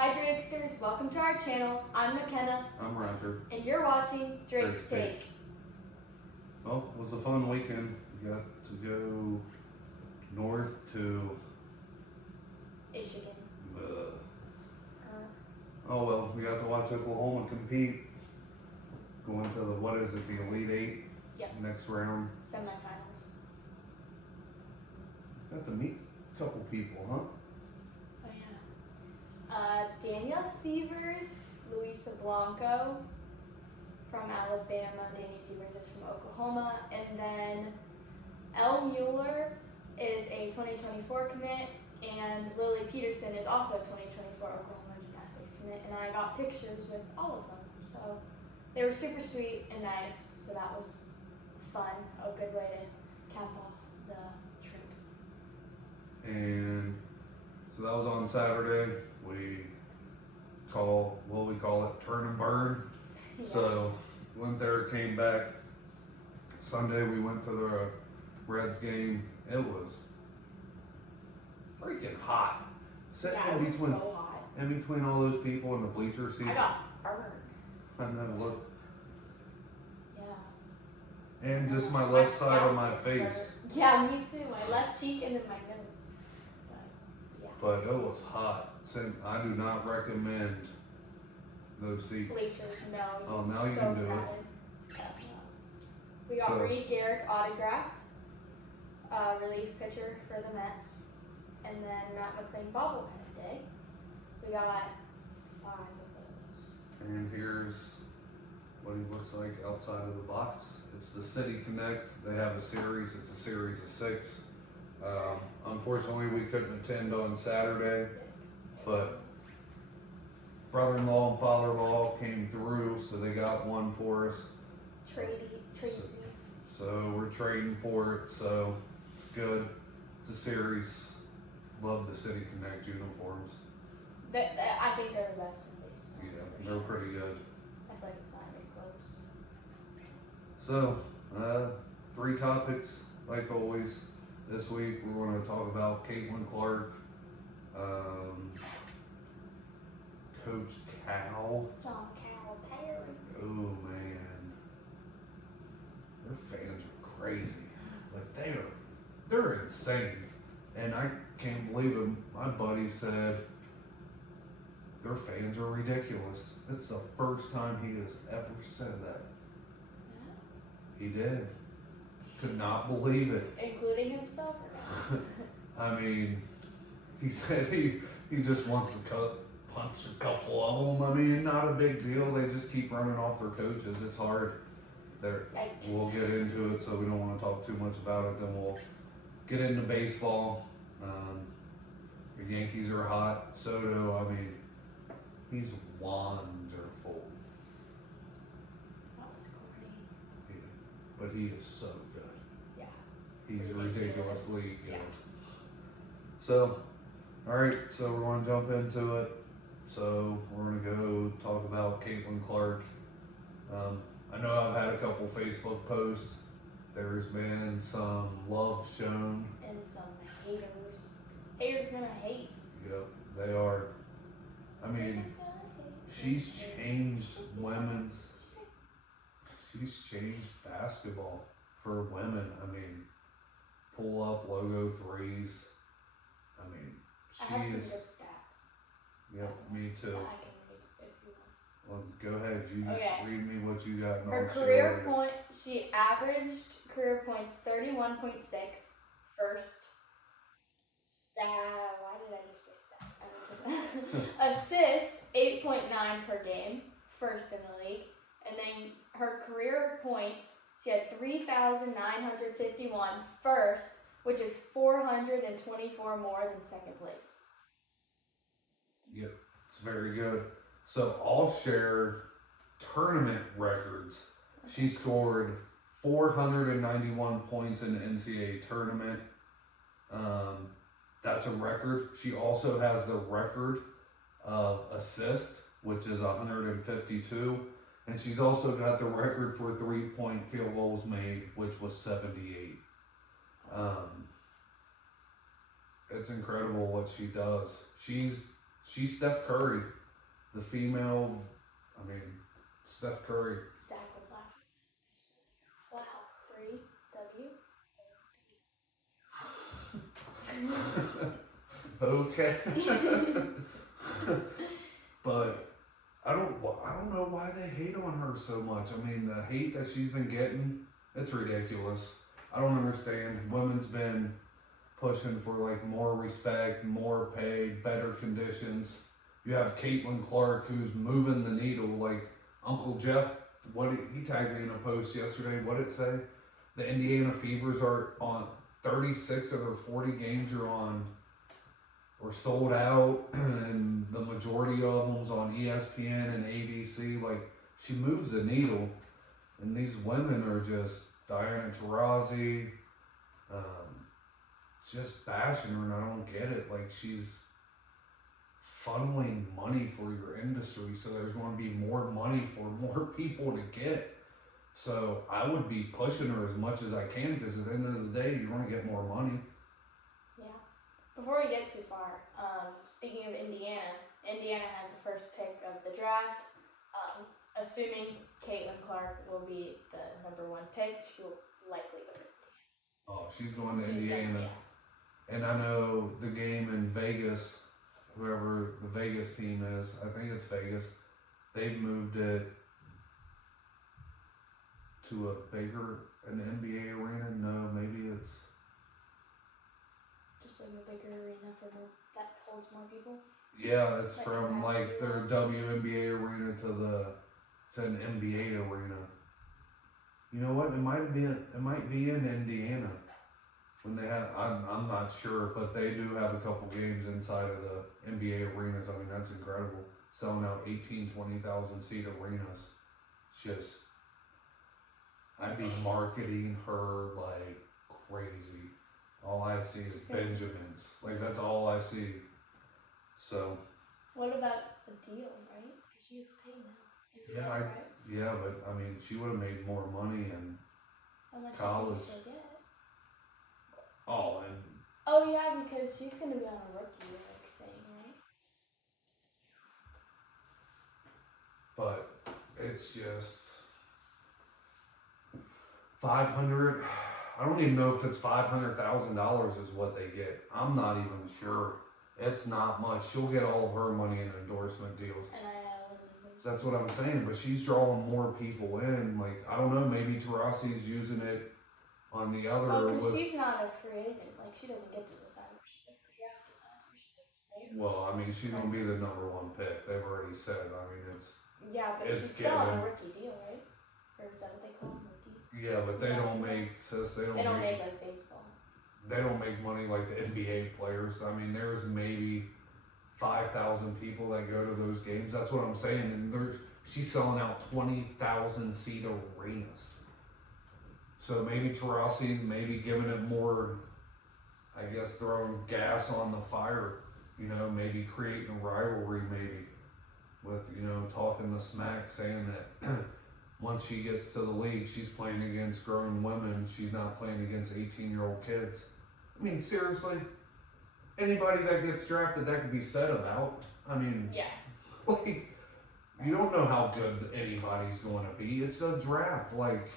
Hi Drakesters, welcome to our channel. I'm McKenna. I'm Roger. And you're watching Drake's Take. Well, it was a fun weekend. We got to go north to Michigan. Oh well, we got to watch Oklahoma compete. Going to the Elite Eight? Yep. Next round. Semifinals. Got to meet a couple people, huh? Oh yeah. Danielle Severs, Luisa Blanco from Alabama. Danny Severs is from Oklahoma. And then Elle Mueller is a 2024 commit. And Lily Peterson is also a 2024 Oklahoma gymnastics commit. And I got pictures with all of them. So they were super sweet and nice. So that was fun. A good way to cap off the trip. And so that was on Saturday. We call it turn and burn. Yeah. So went there, came back. Sunday we went to the Reds game. It was freaking hot. Sitting it was so hot. in between all those people in the bleacher seats. I got burned. I know, look. Yeah. And just my left side of my face. Burned. Yeah, me too. My left cheek and then my nose. But yeah. But it was hot. I do not recommend those seats. Bleachers, no. Oh, now you so can do crowded. it. Yeah. We got Reed Garrett's autograph, relief pitcher for the Mets, and then Matt McLean bobblehead day. We got 5 of those. And here's what he looks like outside of the box. It's the City Connect. They have a series. It's a series of 6. Unfortunately, we couldn't attend on Saturday, but brother-in-law and father-in-law came through, so they got one for us. Tradesies. So we're trading for it, so it's good. It's a series. Love the City Connect uniforms. I think they're the best in baseball. Yeah, they're pretty good. I feel like it's not even close. So, 3 topics, like always. This week we're going to talk about Caitlin Clark, Coach Cal. John Calapari. Oh man, their fans are crazy. Like they're insane, and I can't believe it. My buddy said their fans are ridiculous. It's the first time he has ever said that. Yeah. He did. Could not believe it. Including himself or not? I mean, he said he just wants to punch a couple of them. I mean, not a big deal. They just keep running off their coaches. It's hard. We'll get into it, so we don't want to talk too much about it. Then we'll get into baseball. The Yankees are hot. Soto, I mean, he's wonderful. That was corny. Yeah, but he is so good. Yeah. He's ridiculously good. Yeah. So, alright, so we're going to jump into it. So, we're going to go talk about Caitlin Clark. I know I've had a couple Facebook posts. There's been some love shown. And some haters. Haters gonna hate. Yep, they are. I mean, Haters gonna hate. she's changed basketball for women. I mean, pull up logo threes. I mean, I have some she's. good stats. Yep, me too. That I can read if you want. Well, go ahead. Okay. Read me what you got. Her career point, she averaged career points 31.6. First stat, why did I just say stats? Assists 8.9 per game, first in the league. And then her career points, she had 3,951 first, which is 424 more than second place. Yep, it's very good. So I'll share tournament records. She scored 491 points in the NCAA tournament. That's a record. She also has the record of assist, which is 152. And she's also got the record for 3-point field goals made, which was 78. It's incredible what she does. She's She's Steph Curry, the female. I mean, Steph Curry. Zach will laugh. Wow, 3 W. Okay. But I don't know why they hate on her so much. I mean, the hate that she's been getting, it's ridiculous. I don't understand. Women's been pushing for like more respect, more pay, better conditions. You have Caitlin Clark who's moving the needle. Like Uncle Jeff, he tagged me in a post yesterday. What did it say? The Indiana Fevers are on 36 of their 40 games are on or sold out, and the majority of them's on ESPN and ABC. Like, she moves the needle, and these women are just Diana Taurasi, just bashing her, and I don't get it. Like, she's funneling money for your industry, so there's going to be more money for more people to get. So I would be pushing her as much as I can, because at the end of the day, you're going to get more money. Yeah. Before we get too far, speaking of Indiana has the first pick of the draft. Assuming Caitlin Clark will be the number 1 pick, she will likely go to Indiana. Oh, she's going to Indiana. And I know the game in Vegas, whoever the Vegas team is, I think it's Vegas, they've moved it to an NBA arena. No, maybe it's just like a bigger arena that holds more people. Yeah, it's like from like their WNBA arena to an NBA arena. You know what? It might be in Indiana. When they have, I'm not sure, but they do have a couple games inside of the NBA arenas. I mean, that's incredible. Selling out 20,000 seat arenas. Just, I'd be marketing her like crazy. All I see is Benjamins. Like, that's all I see. So. What about a deal, right? Because she gets paid now. Yeah, but I mean, she would have made more money in college. Oh yeah, because she's gonna be on a rookie thing, right? But it's just 500. I don't even know if it's $500,000 is what they get. I'm not even sure. It's not much. She'll get all of her money in endorsement deals. That's what I'm saying. But she's drawing more people in. Like, I don't know. Maybe Taurasi's using it on the other. Oh, because she's not a free agent. Like, she doesn't get to decide where she goes. The draft decides where she goes, right? Well, I mean, she's gonna be the number 1 pick. They've already said. I mean, it's. Yeah, but she's still on a rookie deal, right? Or is that what they call them, rookies? Yeah, but they don't make, they don't make like baseball. They don't make money like the NBA players. I mean, there's maybe 5,000 people that go to those games. That's what I'm saying. And she's selling out 20,000 seat arenas. So maybe Taurasi's maybe giving it more, I guess, throwing gas on the fire. You know, maybe creating a rivalry, maybe with, you know, talking the smack, saying that once she gets to the league, she's playing against grown women. She's not playing against 18-year-old kids. I mean, seriously, anybody that gets drafted, that could be said about. I mean, yeah. Like, you don't know how good anybody's going to be. It's a draft. Like,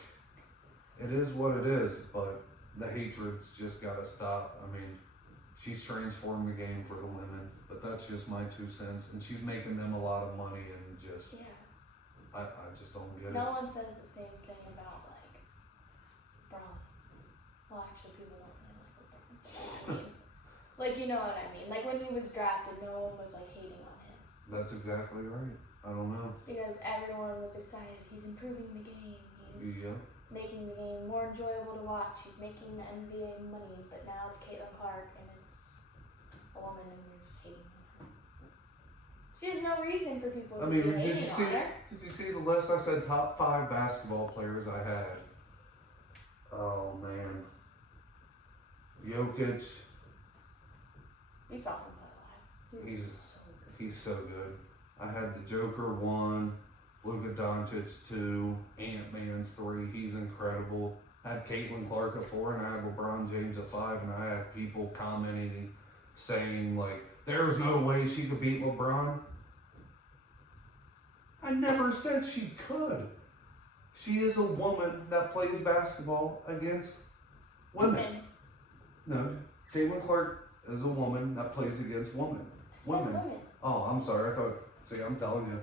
it is what it is. But the hatred's just got to stop. I mean, she's transformed the game for the women. But that's just my 2 cents. And she's making them a lot of money and just... Yeah. I just don't get it. No one says the same thing about, like, Braun. Well, actually, people don't really like Braun. Like, you know what I mean? Like, when he was drafted, no one was, like, hating on him. That's exactly right. I don't know. Because everyone was excited. He's improving the game. He's making the game more enjoyable to watch. He's making the NBA money. But now it's Caitlin Clark, and it's a woman, and you're just hating on her. She has no reason for people to be hating on her. Did you see the list? I said top 5 basketball players I had. Oh, man. Jokic. We saw him play live. He's so good. I had the Joker 1, Luka Doncic 2, Ant-Man's 3. He's incredible. I had Caitlin Clark at 4, and I had LeBron James at 5, and I had people commenting, saying, like, there's no way she could beat LeBron. I never said she could. She is a woman that plays basketball against women. No, Caitlin Clark is a woman that plays against women. Women. Oh, I'm sorry. I thought. See, I'm telling you,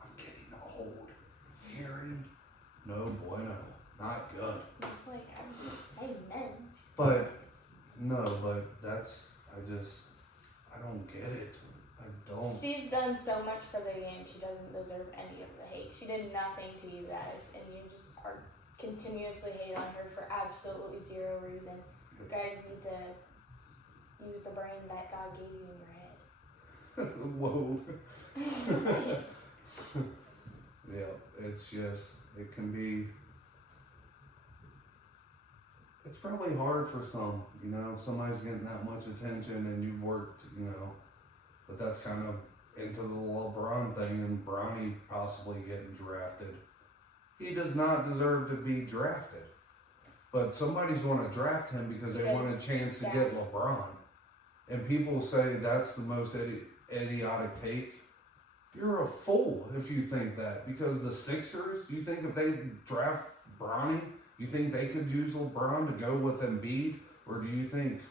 I'm getting old. Hearing, no bueno, not good. Just like I would say men. But no, that's I don't get it. I don't. She's done so much for the game. She doesn't deserve any of the hate. She did nothing to you guys, and you just are continuously hate on her for absolutely zero reason. You guys need to use the brain that God gave you in your head. Whoa. Right. Yeah, it's just, it can be, it's probably hard for some, you know, somebody's getting that much attention and you've worked, you know, but that's kind of into the LeBron thing and Bronny possibly getting drafted. He does not deserve to be drafted, but somebody's going to draft him because they want a chance to get LeBron. And people say that's the most idiotic take. You're a fool if you think that, because the Sixers, you think if they draft Bronny, you think they could use LeBron to go with Embiid? Or do you think,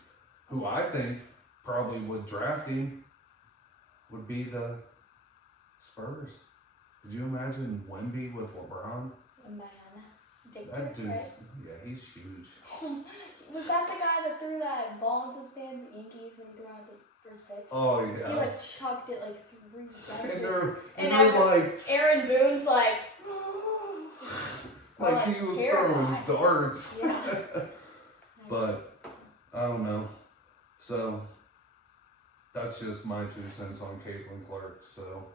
who I think probably would draft him, would be the Spurs? Could you imagine Wemby with LeBron? Man. That dude, right? yeah, he's huge. Was that the guy that threw that ball into the stands at Yankees when he threw out the first pitch? Oh, yeah. He like chucked it like 3 times. And they're like, Aaron Boone's like he was throwing darts. Yeah. But I don't know. So that's just my 2 cents on Caitlin Clark. So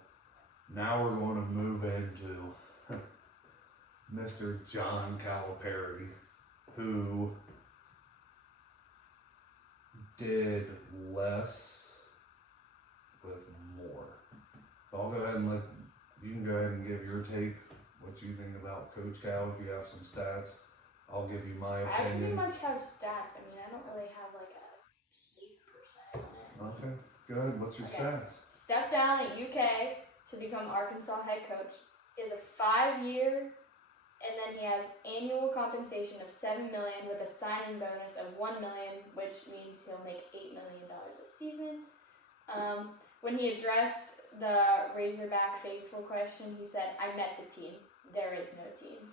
now we're going to move into Mr. John Calipari, who did less with more. I'll go ahead and you can go ahead and give your take, what you think about Coach Cal, if you have some stats. I'll give you my opinion. I pretty much have stats. I mean, I don't really have like a team per se on it. Okay, go ahead. What's your stats? Stepped down at UK to become Arkansas head coach. He has a 5-year, and then he has annual compensation of $7 million with a signing bonus of $1 million, which means he'll make $8 million a season. When he addressed the Razorback faithful question, he said, "I met the team. There is no team."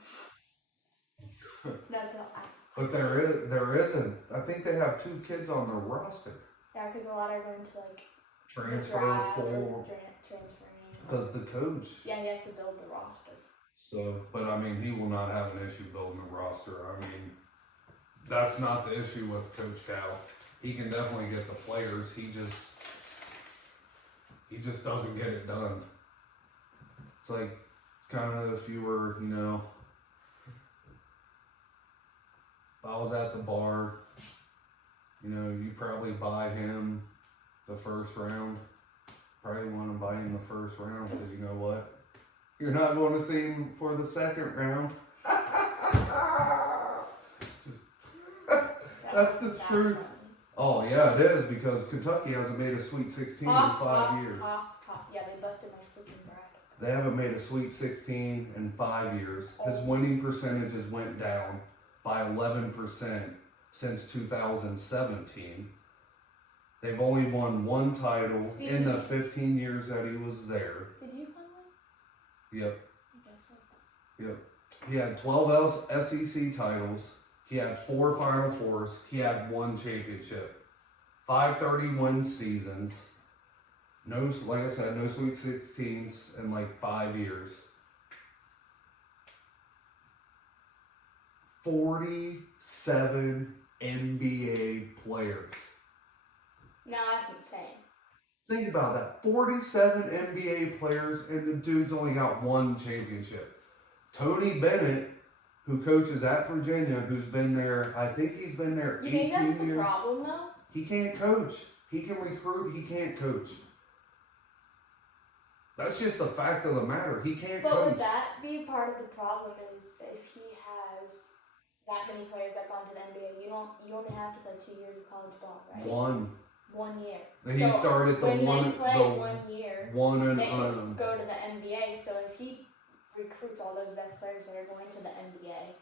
That's all. But there isn't. I think they have 2 kids on their roster. Yeah, because a lot are going to like Transfer pool. transferring. Because the coach. Yeah, he has to build the roster. So, but I mean, he will not have an issue building a roster. I mean, that's not the issue with Coach Cal. He can definitely get the players. He just doesn't get it done. It's like kind of if you were, you know, if I was at the bar, you know, you probably buy him the first round. Probably want to buy him the first round because you know what? You're not going to see him for the second round. That's the truth. Oh, yeah, it is, because Kentucky hasn't made a Sweet 16 in 5 years. Yeah, they busted my freaking bracket. They haven't made a Sweet 16 in 5 years. His winning percentages went down by 11% since 2017. They've only won 1 title in the 15 years that he was there. Did you win one? Yep. I guess so. Yep. He had 12 SEC titles. He had 4 Final Fours. He had 1 championship. 531 seasons. No, like I said, no Sweet 16s in like 5 years. 47 NBA players. No, that's insane. Think about that. 47 NBA players, and the dude's only got 1 championship. Tony Bennett, who coaches at Virginia, who's been there, I think he's been there 18 years. You think that's the problem, though? He can't coach. He can recruit, he can't coach. That's just the fact of the matter. He can't coach. But would that be part of the problem is if he has that many players that gone to the NBA, you only have to play 2 years of college ball, right? 1. 1 year. He started the when one. they play the 1 year, one and they can go to the NBA. So if he recruits all those best players that are going to the NBA,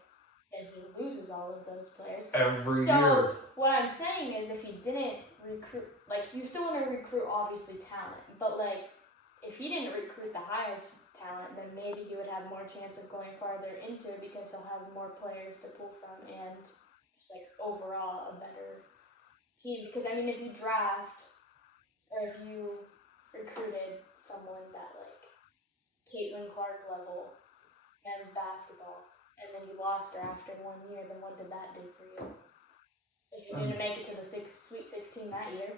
then he loses all of those players every so year. what I'm saying is, if he didn't recruit, like, you still want to recruit obviously talent, but like, if he didn't recruit the highest talent, then maybe he would have more chance of going farther into it because he'll have more players to pull from and just like overall a better team. Because I mean, if you draft or if you recruited someone that like Caitlin Clark level men's basketball, and then you lost her after 1 year, then what did that do for you? If you didn't make it to the Sweet 16 that year.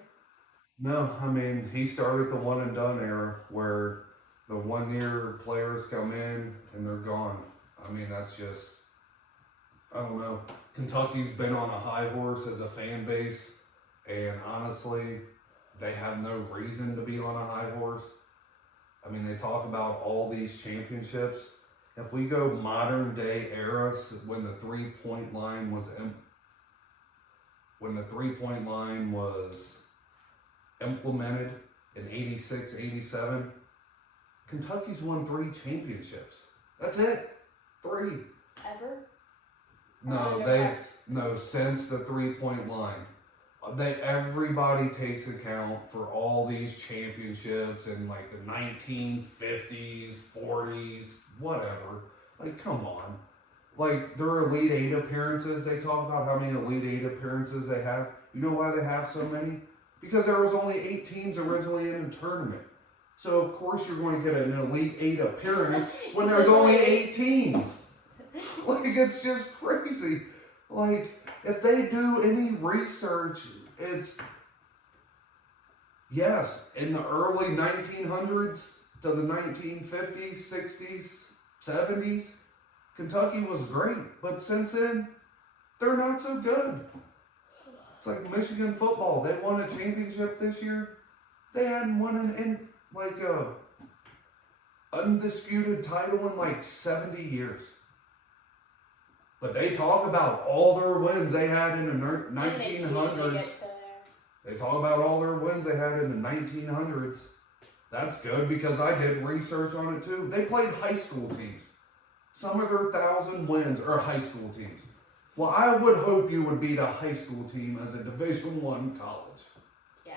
No, I mean, he started the one and done era where the 1 year players come in and they're gone. I mean, that's just, I don't know. Kentucky's been on a high horse as a fan base, and honestly, they have no reason to be on a high horse. I mean, they talk about all these championships. If we go modern day eras, when the 3-point line was implemented in 86, 87, Kentucky's won 3 championships. That's it. 3. Ever? No, since the 3-point line. Everybody takes account for all these championships in like the 1950s, 40s, whatever. Like, come on. Like, their Elite 8 appearances, they talk about how many Elite 8 appearances they have. You know why they have so many? Because there was only 8 teams originally in the tournament. So, of course, you're going to get an Elite 8 appearance when there's only 8 teams. Like, it's just crazy. Like, if they do any research, it's, yes, in the early 1900s to the 1950s, 60s, 70s, Kentucky was great. But since then, they're not so good. It's like Michigan football. They won a championship this year. They hadn't won an undisputed title in like 70 years. But they talk about all their wins they had in the 1900s. They talk about all their wins they had in the 1900s. That's good because I did research on it too. They played high school teams. Some of their 1,000 wins are high school teams. Well, I would hope you would beat a high school team as a Division I college. Yeah.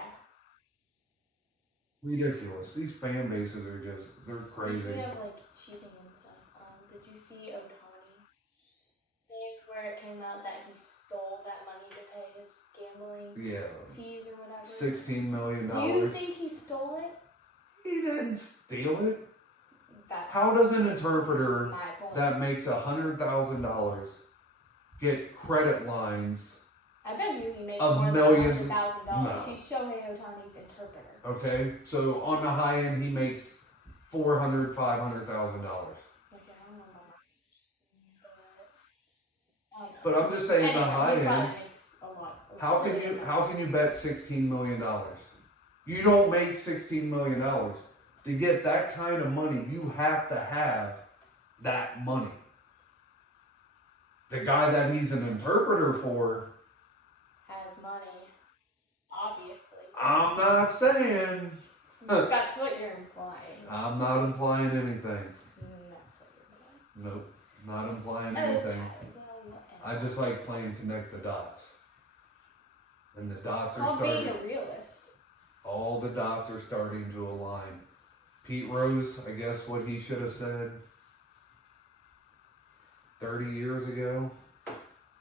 Ridiculous. These fan bases are just, they're crazy. Speaking of like cheating and stuff, did you see Ohtani's thing where it came out that he stole that money to pay his gambling fees or whatever? $16 million. Do you think he stole it? He didn't steal it. How does an interpreter that makes $100,000 get credit lines? I bet you he makes of more millions than $100,000. No. He's Shohei Ohtani's interpreter. Okay, so on the high end, he makes $400,000, $500,000. Okay, I don't know. But I'm just saying the high he end. Makes a lot. How can you bet $16 million? You don't make $16 million. To get that kind of money, you have to have that money. The guy that he's an interpreter for has money, obviously. I'm not saying. That's what you're implying. I'm not implying anything. That's what you're implying. Nope, not implying anything. Well, I just like playing connect the dots. And the dots are called starting. being a realist. All the dots are starting to align. Pete Rose, I guess what he should have said 30 years ago,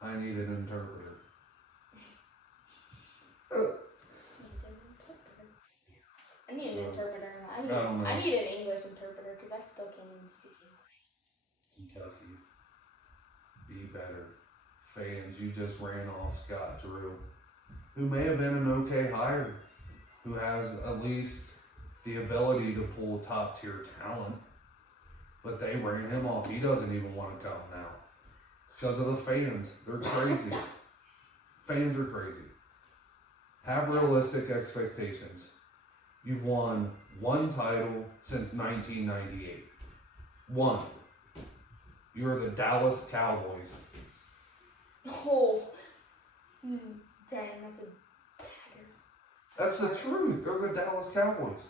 I need an interpreter. I need an interpreter. I need an English interpreter because I still can't even speak English. Kentucky, be better. Fans, you just ran off Scott Drew, who may have been an okay hire, who has at least the ability to pull top tier talent, but they ran him off. He doesn't even want to come now because of the fans. They're crazy. Fans are crazy. Have realistic expectations. You've won 1 title since 1998. 1. You're the Dallas Cowboys. Oh, dang, that's a dagger. That's the truth. They're the Dallas Cowboys.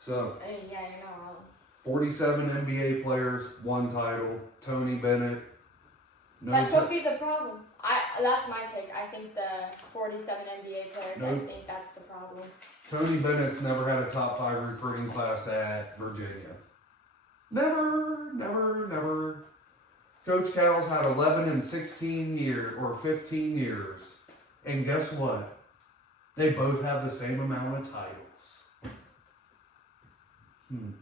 So, I mean, yeah, you're not wrong. 47 NBA players, 1 title. Tony Bennett. That could be the problem. That's my take. I think the 47 NBA players, I think that's the problem. Tony Bennett's never had a top 5 recruiting class at Virginia. Never. Coach Cal's had 11 and 16 years, or 15 years. And guess what? They both have the same amount of titles. Embarrassing.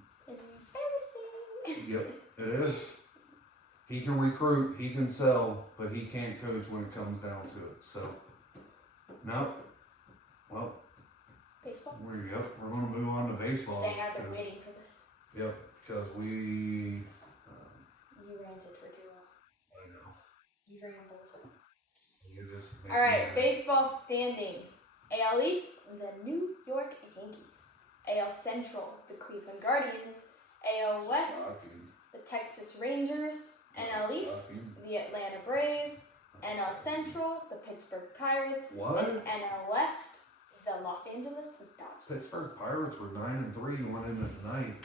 Yep, it is. He can recruit, he can sell, but he can't coach when it comes down to it. So, no. Well, baseball? we're going to move on to baseball. Dang, I've been waiting for this. Yep, because we... you ranted for too long. I know. You rambled. You just Alright, baseball standings. AL East, the New York Yankees. AL Central, the Cleveland Guardians. AL West, the Texas Rangers. NL East, the Atlanta Braves. NL Central, the Pittsburgh Pirates. What? And NL West, the Los Angeles Dodgers. Pittsburgh Pirates were 9-3 went into tonight.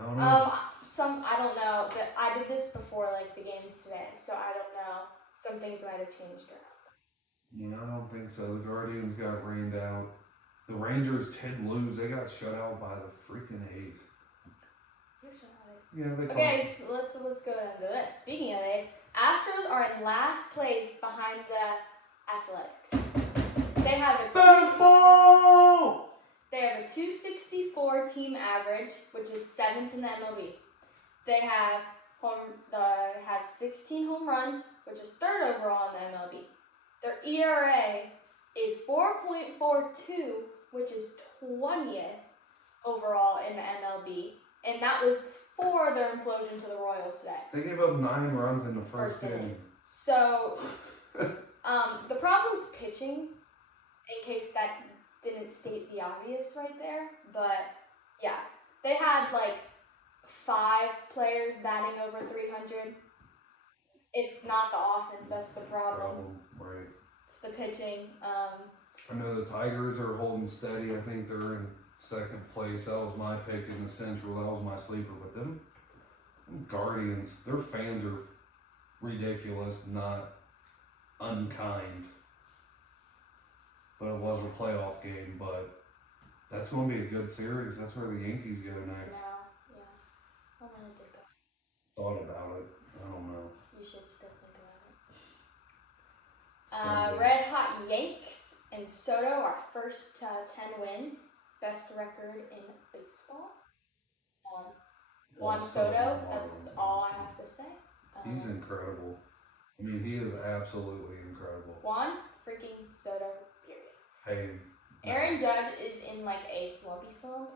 I don't know. I don't know, but I did this before the games today, so I don't know. Some things might have changed around. Yeah, I don't think so. The Guardians got rained out. The Rangers did lose. They got shut out by the freaking A's. Yeah, they okay, so let's go into this. Speaking of A's, Astros are in last place behind the Athletics. They have a baseball. They have a 264 team average, which is 7th in the MLB. They have 16 home runs, which is 3rd overall in the MLB. Their ERA is 4.42, which is 20th overall in the MLB, and that was before their implosion to the Royals today. They gave up 9 runs in the first inning. So, the problem's pitching, in case that didn't state the obvious right there, but yeah, they had 5 players batting over 300. It's not the offense that's the problem. Right. It's the pitching. I know the Tigers are holding steady. I think they're in 2nd place. That was my pick in the Central. That was my sleeper. But them Guardians, their fans are ridiculous, not unkind. But it was a playoff game. But that's going to be a good series. That's where the Yankees go next. Yeah. I wanted to go. Thought about it. I don't know. You should still think about it. Red Hot Yanks and Soto are first to 10 wins. Best record in baseball. Juan Soto, that's all I have to say. He's incredible. I mean, he is absolutely incredible. Juan freaking Soto, period. Hey. Aaron Judge is in a slumpy slump.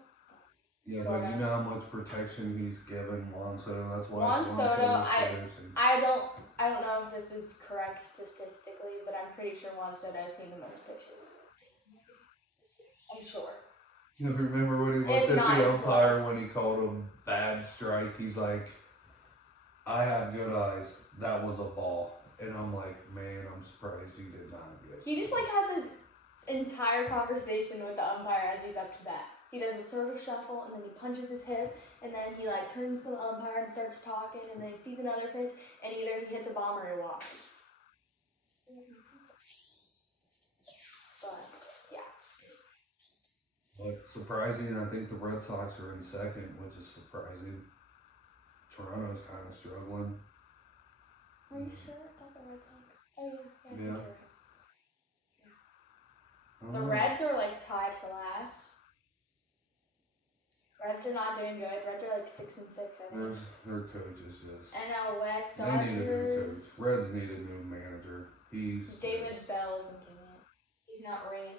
Yeah, but you know how much protection he's given Juan Soto. That's why Juan Soto, I don't know if this is correct statistically, but I'm pretty sure Juan Soto has seen the most pitches. I'm sure. You remember when he looked at the umpire when he called him bad strike? He's like, I have good eyes. That was a ball. And I'm like, man, I'm surprised he did not get it. He just has an entire conversation with the umpire as he's up to bat. He does a sort of shuffle, and then he punches his hip, and then he turns to the umpire and starts talking, and then he sees another pitch, and either he hits a bomb or he walks. But yeah. But surprising, I think the Red Sox are in 2nd, which is surprising. Toronto's kind of struggling. Are you sure about the Red Sox? Oh yeah. Yeah. The Reds are tied for last. Reds are not doing good. Reds are 6-6, I think. Their coach is just... NL West, Dodgers. They need a new coach. Reds need a new manager. David Bell isn't getting it. He's not Rain.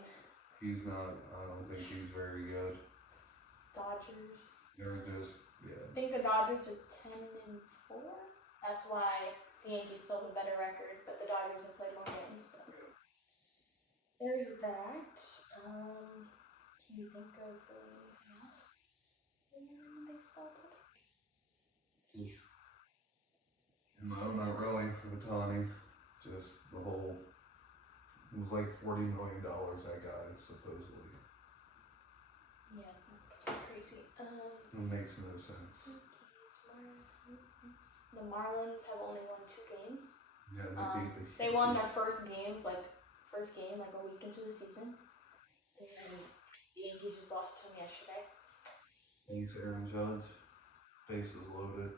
He's not. I don't think he's very good. Dodgers. They're just, yeah. I think the Dodgers are 10-4. That's why the Yankees still have a better record, but the Dodgers have played more games. So. There's that. Can you think of anything else? Baseball topic? No, not really. Ohtani. Just the whole It was like $40 million, that guy, supposedly. Yeah, it's crazy. It makes no sense. The Marlins have only won 2 games. Yeah, they beat the They won their first game like a week into the season. And then the Yankees just lost to them yesterday. Thanks, Aaron Judge. Bases loaded.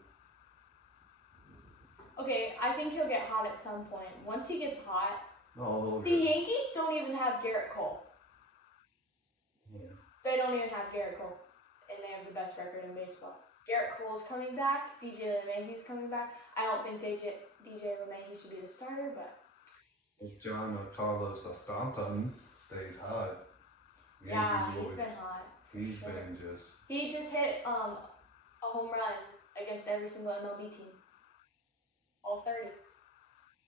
Okay, I think he'll get hot at some point. Once he gets hot, Oh, the Yankees don't even have Garrett Cole. Yeah. They don't even have Garrett Cole, and they have the best record in baseball. Garrett Cole's coming back. DJ LeMahieu's coming back. I don't think DJ LeMahieu should be the starter, but If John Carlos Stanton stays hot, yeah, he's been hot. He's been just. He just hit a home run against every single MLB team. All 30.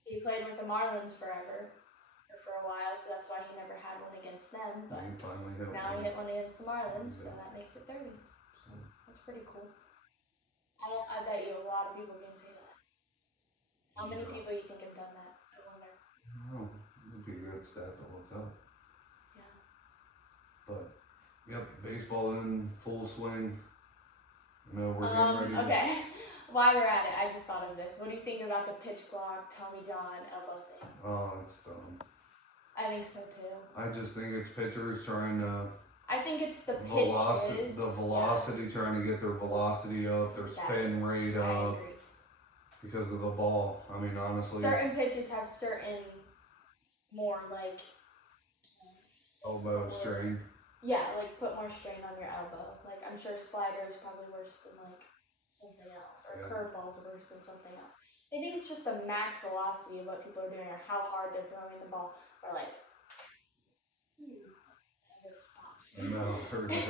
He played with the Marlins for a while, so that's why he never had one against them. But He finally hit now one. he hit one against the Marlins, so that makes it 30. So, That's pretty cool. I bet you a lot of people can say that. How many people you think have done that? I wonder. oh, it'd be a good stat to look up. Yeah. But, yep, baseball in full swing. You know, we're getting ready. Okay. While we're at it, I just thought of this. What do you think about the pitch clock, Tommy John elbow thing? Oh, it's dumb. I think so too. I just think it's pitchers trying to. I think it's the Velocity, pitches. trying to get their velocity up, their spin rate I up agree. because of the ball. I mean, honestly, Certain pitches have certain more like elbow strain. Yeah, like put more strain on your elbow. Like I'm sure slider is probably worse than like something else, or curveball is worse than something else. I think it's just the max velocity of what people are doing, or how hard they're throwing the ball, or like. I know, I've heard it.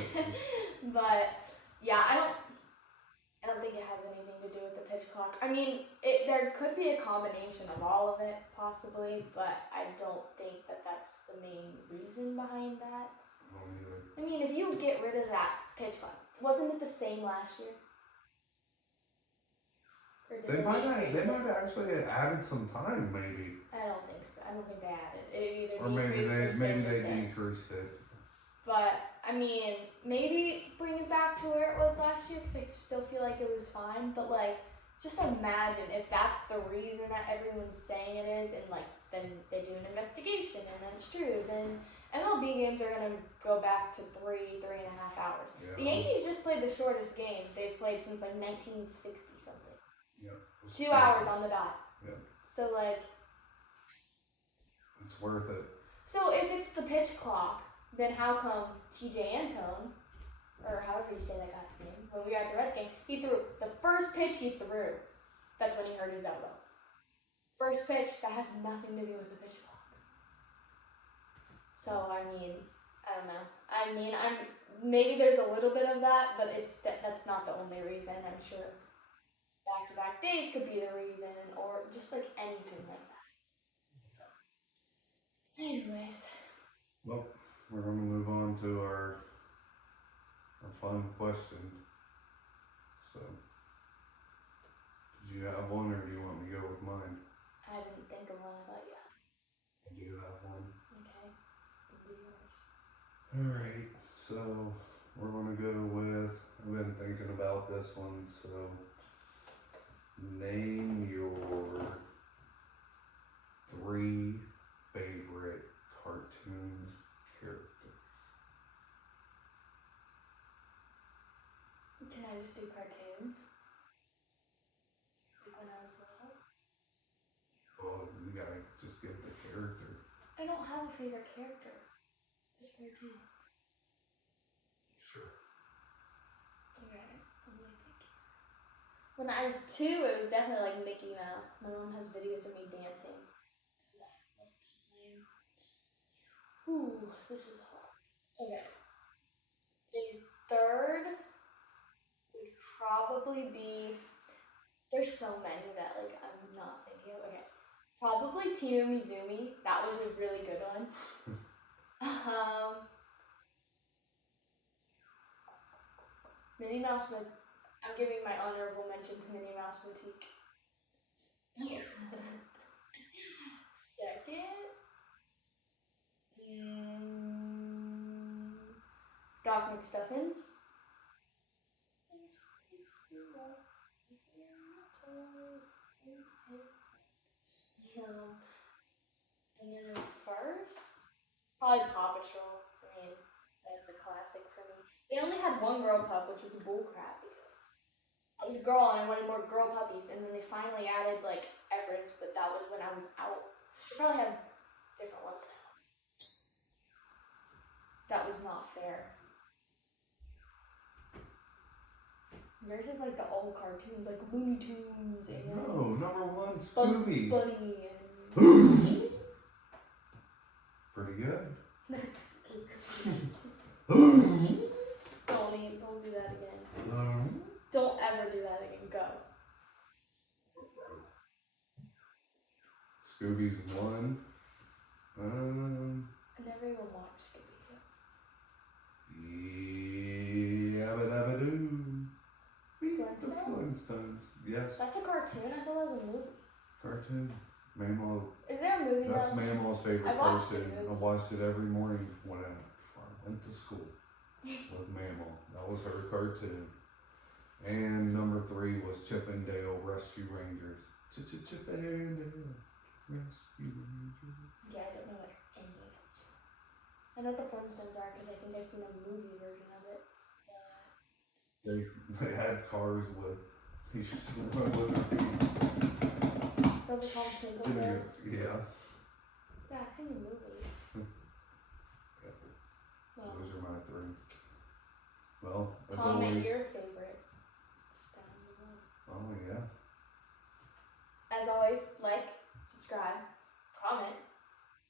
But yeah, I don't think it has anything to do with the pitch clock. I mean, there could be a combination of all of it, possibly, but I don't think that that's the main reason behind that. I mean, if you get rid of that pitch clock, wasn't it the same last year? They might have actually added some time, maybe. I don't think so. I don't think they added it. Either Or maybe they decreased decreased it. But I mean, maybe bring it back to where it was last year, because I still feel like it was fine. But like, just imagine if that's the reason that everyone's saying it is, and like then they do an investigation and then it's true. Then MLB games are gonna go back to 3.5 hours. Yeah. The Yankees just played the shortest game they've played since like 1960 something. Yeah. 2 hours on the dot. Yeah. So like, it's worth it. So if it's the pitch clock, then how come TJ Antone, or however you say that guy's name, when we were at the Reds game, he threw the first pitch he threw. That's when he hurt his elbow. First pitch, that has nothing to do with the pitch clock. So I mean, I don't know. I mean, maybe there's a little bit of that, but that's not the only reason. I'm sure back-to-back days could be the reason, or just like anything like that. So, anyways. Well, we're going to move on to our fun question. So, did you have one, or do you want me to go with mine? I didn't think of one about you. I do have one. Okay. It'll be yours. Alright, so we're going to go with, I've been thinking about this one, so name your 3 favorite cartoons characters. Can I just do cartoons? Like when I was little? Oh, you gotta just give the character. I don't have a favorite character. Just cartoons. Sure. Okay, let me think. When I was 2, it was definitely like Mickey Mouse. My mom has videos of me dancing. Ooh, this is hard. Okay. In 3rd would probably be. There's so many that like I'm not thinking of. Okay. Probably Team Mizumi. That was a really good one. Minnie Mouse. I'm giving my honorable mention to Minnie Mouse Boutique. 2nd. And Doc McStuffins. And then first, probably Paw Patrol. I mean, that was a classic for me. They only had one girl pup, which was bullcrap because I was a girl and I wanted more girl puppies. And then they finally added like Everest, but that was when I was out. They probably have different ones now. That was not fair. Yours is like the old cartoons, like Looney Tunes and No, number one, Bugs Scooby. Bunny and Pretty good. that's don't do that again. Don't ever do that again. Go. Scooby's one. I never even watched Scooby. Yabba-dabba-doo. The Flintstones? Flintstones. Yes. That's a cartoon. I thought that was a movie. Cartoon. Mammal. Is there a movie That's that? Mammal's favorite I watched cartoon. it. I watched it every morning before I went to school with Mammal. That was her cartoon. And number 3 was Chip and Dale Rescue Rangers. Chip and Dale Rescue Rangers. Yeah, I don't know what any of them. I know what the Flintstones are because I think I've seen a movie version of it. They had cars with he used to run with their feet. They'll be called Twinkle Toes. Yeah. Yeah, I've seen the movie. Yeah. Well, Those are my 3. Well, as comment always. your favorite. Down below. Oh yeah. As always, like, subscribe, comment,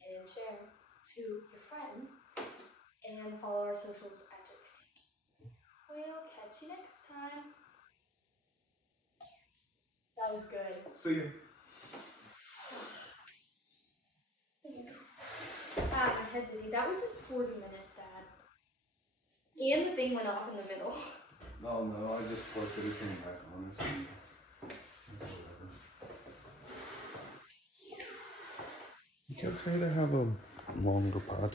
and share to your friends, and follow our socials at Jake's Tank. We'll catch you next time. That was good. See ya. Ah, my head's itchy. That was like 40 minutes, Dad. And the thing went off in the middle. Oh no, I just flipped it. It came back on. It's whatever. It's okay to have a longer podcast.